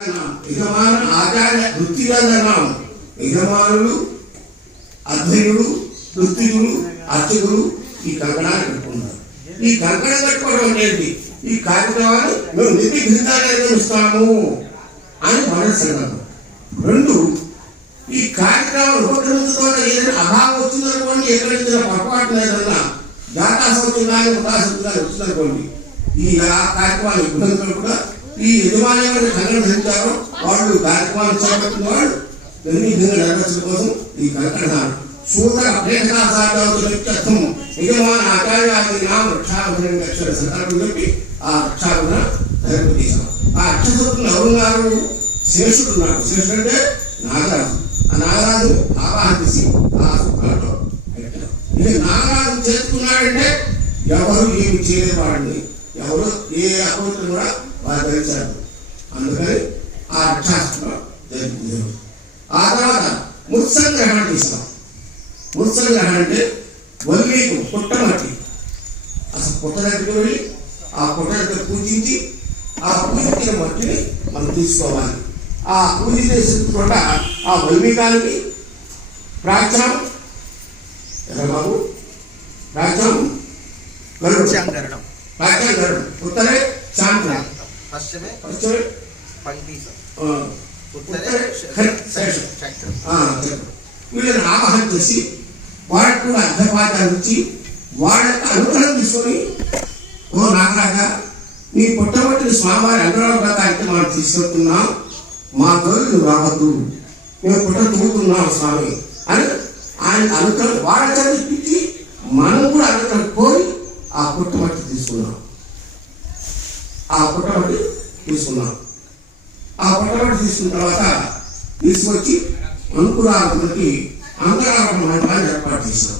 యజమాన ఆచార్య వృత్తిగంధనాం యజమానులు అధ్యయులు వృత్తికులు అర్చకులు ఈ కంకణాన్ని కట్టుకున్నారు. ఈ కంకణం కట్టుకోవడం అనేది ఈ కార్యక్రమాన్ని మేము నిర్విఘ్నంగా నిర్వహిస్తాము అని మొదటి సందర్భం. రెండు, ఈ కార్యక్రమం ఉపక్రమం ద్వారా ఏదైనా అభావం వచ్చిందనుకోండి, ఎక్కడైతే పొరపాటు లేదన్నా దాటాసత్యం కానీ ఉదాసత్యం కానీ వచ్చిందనుకోండి, ఈ కార్యక్రమాన్ని ఇబ్బందులు కూడా ఈ యజమాని ఎవరు కంకణం ధరించారో వాళ్ళు కార్యక్రమాలు చేపట్టిన వాళ్ళు నిర్విఘ్నంగా నెరవేర్చడం కోసం ఈ కంకణ సూత్ర ప్రేక్షార్థం యజమాన ఆచార్యాదినాం రక్షాబంధన అక్షర సందర్భం చెప్పి ఆ రక్షాబంధన ధరింపు తీసాం. ఆ అక్షసూత్రులు ఎవరున్నారు? శేషుడు ఉన్నాడు. శేషుడు అంటే నాగరాజు. ఆ నాగరాజు ఆవాహన చేసి ఆ సూత్రాలతో పెట్టారు. ఇక నాగరాజు చేస్తున్నాడంటే ఎవరు ఏమి చేయలేవాడిని, ఎవరు ఏ అపవిత్రం కూడా వారు ధరించారు. అందుకని ఆ రక్షాస్త్రం జరుగుతుంది. ఆ తర్వాత ముత్సంగ్రహణ చేస్తాం. ముత్సంగ్రహణ అంటే వల్లీకు పుట్టమట్టి, అసలు పుట్ట దగ్గరికి వెళ్ళి ఆ పుట్ట దగ్గర పూజించి ఆ పూజించిన మట్టిని మనం తీసుకోవాలి. ఆ పూజ చేసిన చోట ఆ వల్మీకానికి ప్రాచ్యం బాబు ప్రాచ్యం గరుడం ఉత్తరే శాంతి పశ్చిమే వీళ్ళని ఆవాహన చేసి వాళ్ళకు కూడా అర్ధపాఠాలు ఇచ్చి వాళ్ళ అనుగ్రహం తీసుకొని, ఓ నాగరాజా నీ పుట్టబట్టిన స్వామివారి అనుగ్రహ కార్యక్రమాన్ని తీసుకెళ్తున్నాం, మా తోడు నువ్వు రావద్దు, మేము పుట్ట తూగుతున్నాం స్వామి అని ఆయన అనుగ్రహం వాళ్ళ చదివించి మనం కూడా అనుగ్రహం కోరి ఆ పుట్టబట్టి తీసుకున్నాం. ఆ పుట్టబట్టి తీసుకున్నాం తీసుకున్న తర్వాత తీసుకొచ్చి అంకురార్పణకి అంకురార్పణ మండపాన్ని ఏర్పాటు చేశాం.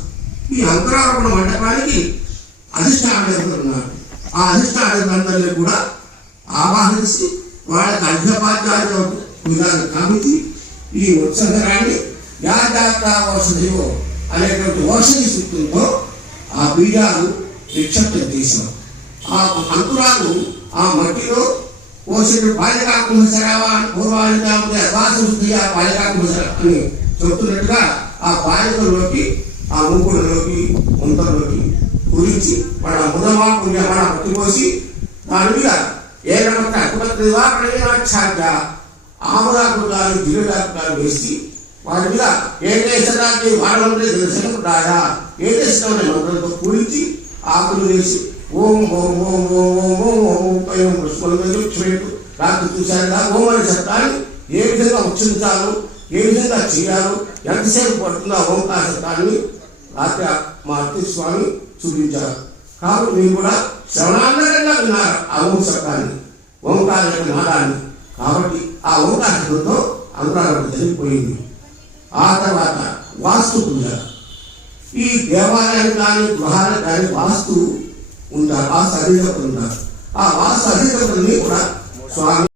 ఈ అంకురార్పణ మండపానికి అధిష్టానాధిపతులు ఉన్నారు. ఆ అధిష్టానాధిపతులందరినీ కూడా ఆవాహించి వాళ్ళకి అర్ఘ్యపాద్యాలు విధానం కాబట్టి ఈ ఉత్సంగరాన్ని యాదాత ఔషధియో అనేటువంటి ఔషధి సూక్తంతో ఆ బీజాలు నిక్షిప్తం చేశాం. ఆ అంకురాలు ఆ మట్టిలో పోషకుడు బాలికాకుంభసరావా పూర్వానికి అద్వాసంస్థి ఆ బాలికాకుంభసర అని చెప్తున్నట్టుగా ఆ బాలికల్లోకి ఆ ముంకుడులోకి ముంతలోకి కురించి వాళ్ళ ముదమా పుణ్యమా పట్టిపోసి దాని మీద ఏకమక్క అకుమత్రివాక్షాధ్య ఆమరాకుడాలు జిల్లాకుడాలు వేసి వారి మీద ఏకేశరాకి వాడమంటే దర్శనకుడాయా ఏకేశమైన మంత్రంతో పూరించి ఆకులు వేసి ఓం ఓం ఓం ఓం ఓం ఓం ఓం పుష్పలు రాత్రి చూశారుగా ఓం అనే శబ్దాన్ని ఏ విధంగా ఉచ్చరించాలో, ఏ విధంగా చేయాలో, ఎంతసేపు పడుతుందో ఆ ఓంకార శబ్దాన్ని రాత్రి మా అత్తిరి స్వామి చూపించారు. కాబట్టి మీరు కూడా శ్రవణాంతరంగా విన్నారు ఆ ఓం శబ్దాన్ని, ఓంకార యొక్క నాదాన్ని. కాబట్టి ఆ ఓంకార శబ్దంతో అంతరాలు జరిగిపోయింది. ఆ తర్వాత వాస్తు పూజ. ఈ దేవాలయాలు కానీ గృహాలు కానీ వాస్తు ఉంటారు, వాస్తు అధిదేవతలు ఉంటారు. ఆ వాస్తు అధిదేవతల్ని కూడా స్వామి